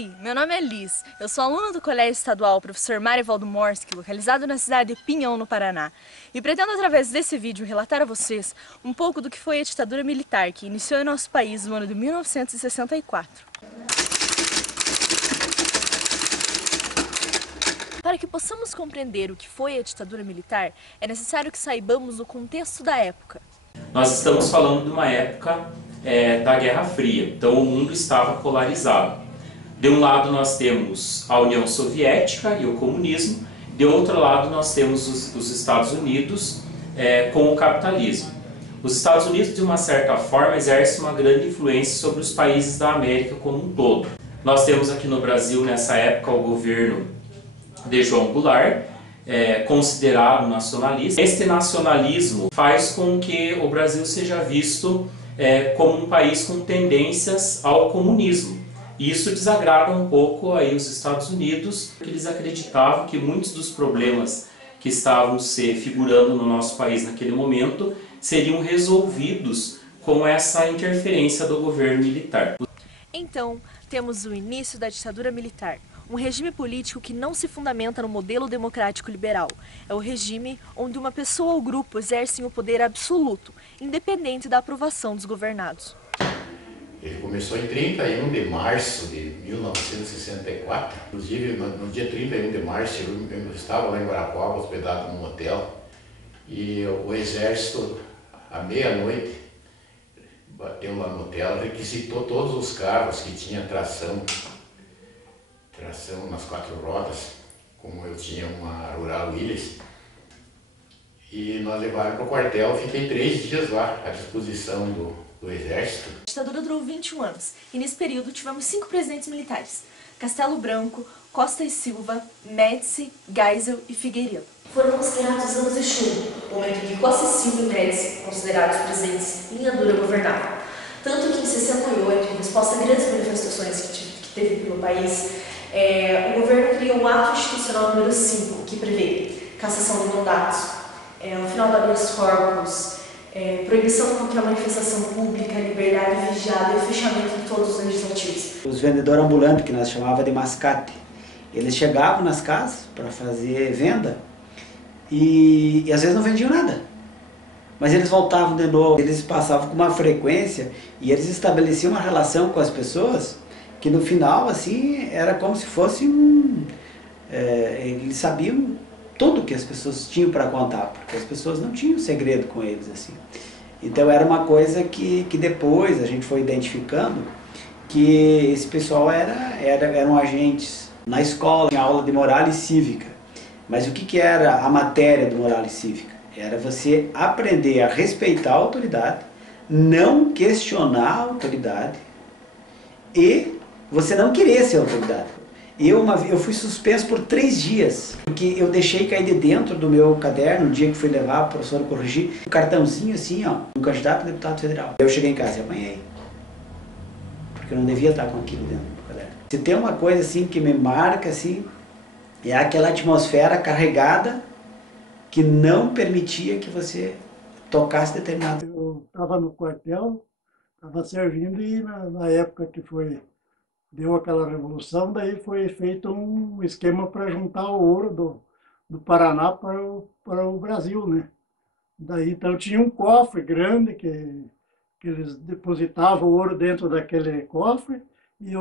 Oi, meu nome é Liz, eu sou aluna do Colégio Estadual Professor Marivaldo Morski, localizado na cidade de Pinhão, no Paraná. E pretendo, através desse vídeo, relatar a vocês um pouco do que foi a ditadura militar que iniciou em nosso país no ano de 1964. Para que possamos compreender o que foi a ditadura militar, é necessário que saibamos o contexto da época. Nós estamos falando de uma época da Guerra Fria, então o mundo estava polarizado. De um lado nós temos a União Soviética e o comunismo, de outro lado nós temos os Estados Unidos com o capitalismo. Os Estados Unidos, de uma certa forma, exercem uma grande influência sobre os países da América como um todo. Nós temos aqui no Brasil, nessa época, o governo de João Goulart, considerado nacionalista. Este nacionalismo faz com que o Brasil seja visto como um país com tendências ao comunismo. E isso desagrada um pouco aí os Estados Unidos, porque eles acreditavam que muitos dos problemas que estavam se figurando no nosso país naquele momento seriam resolvidos com essa interferência do governo militar. Então, temos o início da ditadura militar, um regime político que não se fundamenta no modelo democrático liberal. É o regime onde uma pessoa ou grupo exercem o poder absoluto, independente da aprovação dos governados. Ele começou em 31 de março de 1964. Inclusive, no dia 31 de março, eu estava lá em Guarapuava, hospedado num hotel, e o exército, à meia-noite, bateu lá no hotel, requisitou todos os carros que tinham tração nas 4 rodas, como eu tinha uma Rural Willys, e nós levaram para o quartel. Fiquei 3 dias lá, à disposição do exército. A ditadura durou 21 anos, e nesse período tivemos 5 presidentes militares: Castelo Branco, Costa e Silva, Médici, Geisel e Figueiredo. Foram considerados anos de chumbo, o momento em que Costa e Silva e Médici, considerados presidentes linha dura, governavam. Tanto que em 68, em resposta a grandes manifestações que teve pelo país, o governo criou o Ato Institucional número 5, que prevê cassação de mandatos, o final do habeas corpus, proibição de qualquer manifestação pública, liberdade vigiada e fechamento de todos os legislativos. Os vendedores ambulantes, que nós chamávamos de mascate, eles chegavam nas casas para fazer venda e às vezes não vendiam nada. Mas eles voltavam de novo, eles passavam com uma frequência e eles estabeleciam uma relação com as pessoas que no final, assim, era como se fosse eles sabiam tudo que as pessoas tinham para contar, porque as pessoas não tinham segredo com eles, assim. Então era uma coisa que depois a gente foi identificando que esse pessoal eram agentes. Na escola, tinha aula de moral e cívica, mas o que era a matéria de moral e cívica? Era você aprender a respeitar a autoridade, não questionar a autoridade e você não querer ser autoridade. Eu fui suspenso por 3 dias, porque eu deixei cair de dentro do meu caderno, no dia que fui levar a professora corrigir, um cartãozinho assim, ó, um candidato a deputado federal. Eu cheguei em casa e apanhei, porque eu não devia estar com aquilo dentro do caderno. Se tem uma coisa assim que me marca, assim, é aquela atmosfera carregada que não permitia que você tocasse determinado. Eu estava no quartel, estava servindo e na época que deu aquela revolução, daí foi feito um esquema para juntar o ouro do Paraná para o Brasil, né? Daí então tinha um cofre grande que eles depositavam o ouro dentro daquele cofre e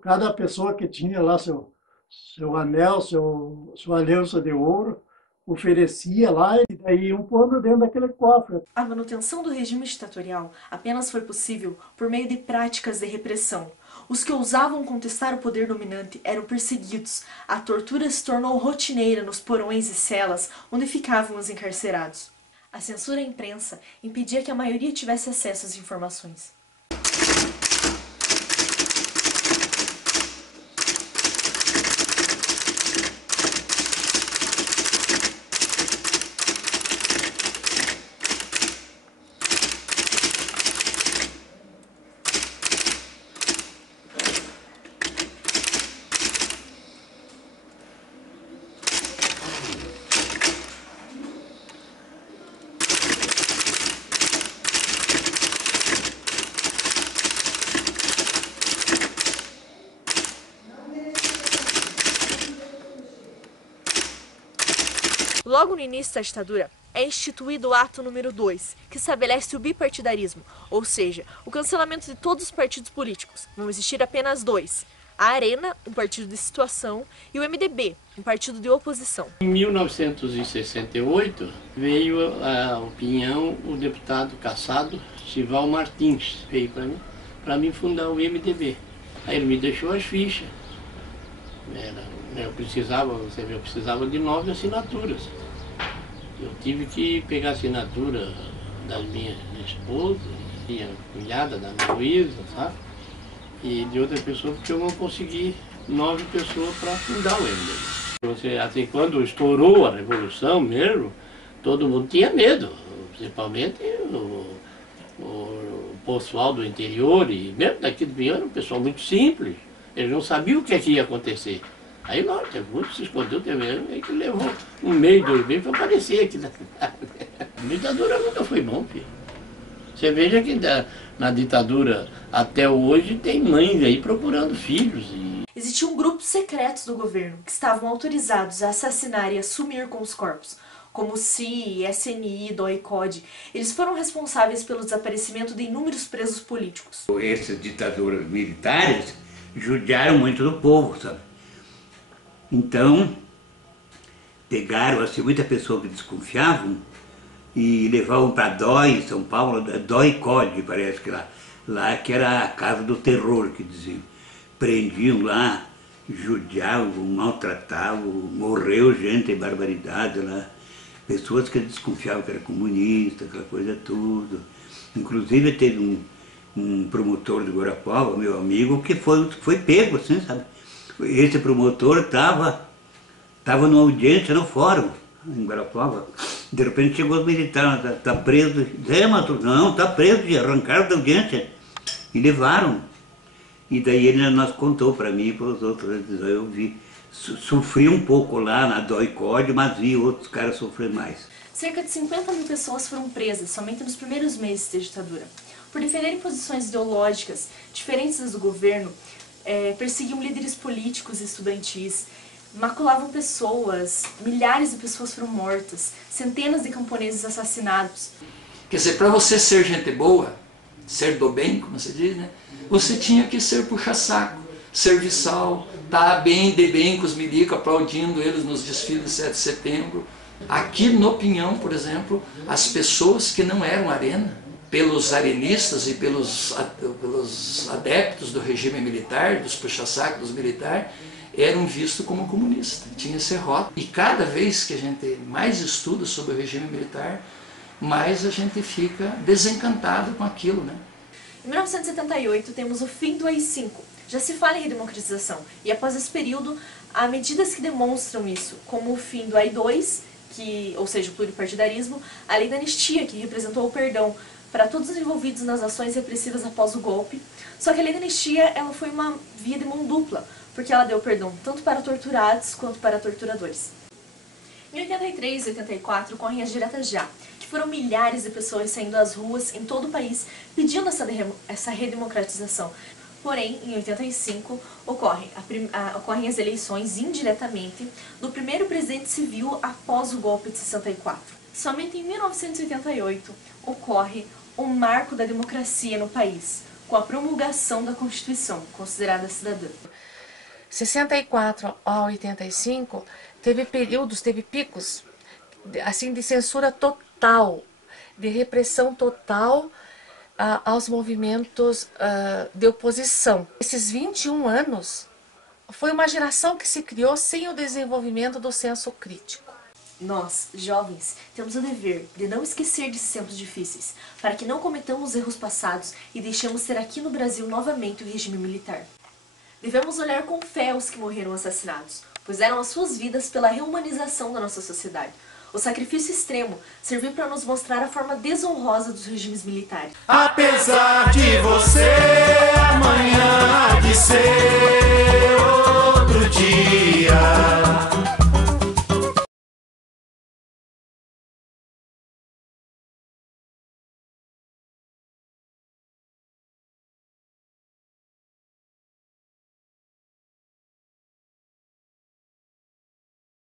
cada pessoa que tinha lá seu anel, sua aliança de ouro, oferecia lá e daí iam pondo dentro daquele cofre. A manutenção do regime ditatorial apenas foi possível por meio de práticas de repressão. Os que ousavam contestar o poder dominante eram perseguidos. A tortura se tornou rotineira nos porões e celas onde ficavam os encarcerados. A censura à imprensa impedia que a maioria tivesse acesso às informações. Logo no início da ditadura, é instituído o ato número 2, que estabelece o bipartidarismo, ou seja, o cancelamento de todos os partidos políticos. Vão existir apenas 2. A Arena, um partido de situação, e o MDB, um partido de oposição. Em 1968 veio a opinião o deputado cassado Sival Martins, veio para mim fundar o MDB. Aí ele me deixou as fichas. Eu precisava de 9 assinaturas. Eu tive que pegar a assinatura da minha esposa, minha cunhada, da minha Luísa, sabe? E de outra pessoa, porque eu não consegui 9 pessoas para fundar o MDB. Assim, quando estourou a Revolução mesmo, todo mundo tinha medo, principalmente o pessoal do interior, e mesmo daqui do Pinhão era um pessoal muito simples, eles não sabiam o que ia acontecer. Aí não, teve muito se escondeu, teve aí que levou 1 mês, 2 meses para aparecer aqui na cidade. A ditadura nunca foi bom, filho. Você veja que na ditadura até hoje tem mães aí procurando filhos. Existiam grupos secretos do governo que estavam autorizados a assassinar e a sumir com os corpos, como o CI, SNI, DOI-CODE. Eles foram responsáveis pelo desaparecimento de inúmeros presos políticos. Essas ditaduras militares judiaram muito do povo, sabe? Então, pegaram assim, muita pessoa que desconfiavam e levavam para DOI, em São Paulo, DOI-CODE, parece que lá que era a casa do terror, que diziam. Prendiam lá, judiavam, maltratavam, morreu gente em barbaridade lá. Pessoas que desconfiavam que era comunista, aquela coisa tudo. Inclusive teve um promotor de Guarapuava, meu amigo, que foi pego, assim, sabe? Esse promotor estava numa audiência no fórum, em Guarapuava. De repente chegou os militares, tá preso. Não, está preso, e arrancaram da audiência e levaram. E daí ele nos contou para mim e para os outros, eu vi. Sofri um pouco lá na DOI-CODE, mas vi outros caras sofrer mais. Cerca de 50 mil pessoas foram presas somente nos primeiros meses da ditadura. Por defenderem posições ideológicas diferentes das do governo, perseguiam líderes políticos e estudantis, maculavam pessoas, milhares de pessoas foram mortas, centenas de camponeses assassinados. Quer dizer, para você ser gente boa, ser do bem, como se diz, né? Você tinha que ser puxa-saco, serviçal, estar bem, de bem com os milicos, aplaudindo eles nos desfiles de 7 de setembro. Aqui no Pinhão, por exemplo, as pessoas que não eram Arena, pelos arenistas e pelos adeptos do regime militar, dos puxa-sacos dos militares, eram vistos como comunistas. Tinha esse rótulo. E cada vez que a gente mais estuda sobre o regime militar, mais a gente fica desencantado com aquilo, né? Em 1978 temos o fim do AI-5. Já se fala em redemocratização, e após esse período, há medidas que demonstram isso, como o fim do AI-2, ou seja, o pluripartidarismo, a lei da anistia, que representou o perdão para todos os envolvidos nas ações repressivas após o golpe. Só que a lei da anistia ela foi uma via de mão dupla, porque ela deu perdão tanto para torturados quanto para torturadores. Em 83 e 84 ocorrem as diretas já, que foram milhares de pessoas saindo às ruas em todo o país pedindo essa redemocratização. Porém, em 85, ocorrem as eleições indiretamente do primeiro presidente civil após o golpe de 64. Somente em 1988 ocorre o marco da democracia no país, com a promulgação da Constituição, considerada cidadã. 64 a 85 teve picos assim, de censura total, de repressão total aos movimentos de oposição. Esses 21 anos foi uma geração que se criou sem o desenvolvimento do senso crítico. Nós, jovens, temos o dever de não esquecer desses tempos difíceis, para que não cometamos erros passados e deixemos ter aqui no Brasil novamente o regime militar. Devemos olhar com fé os que morreram assassinados, pois deram as suas vidas pela reumanização da nossa sociedade. O sacrifício extremo serviu para nos mostrar a forma desonrosa dos regimes militares. Apesar de você amanhã há de ser outro dia.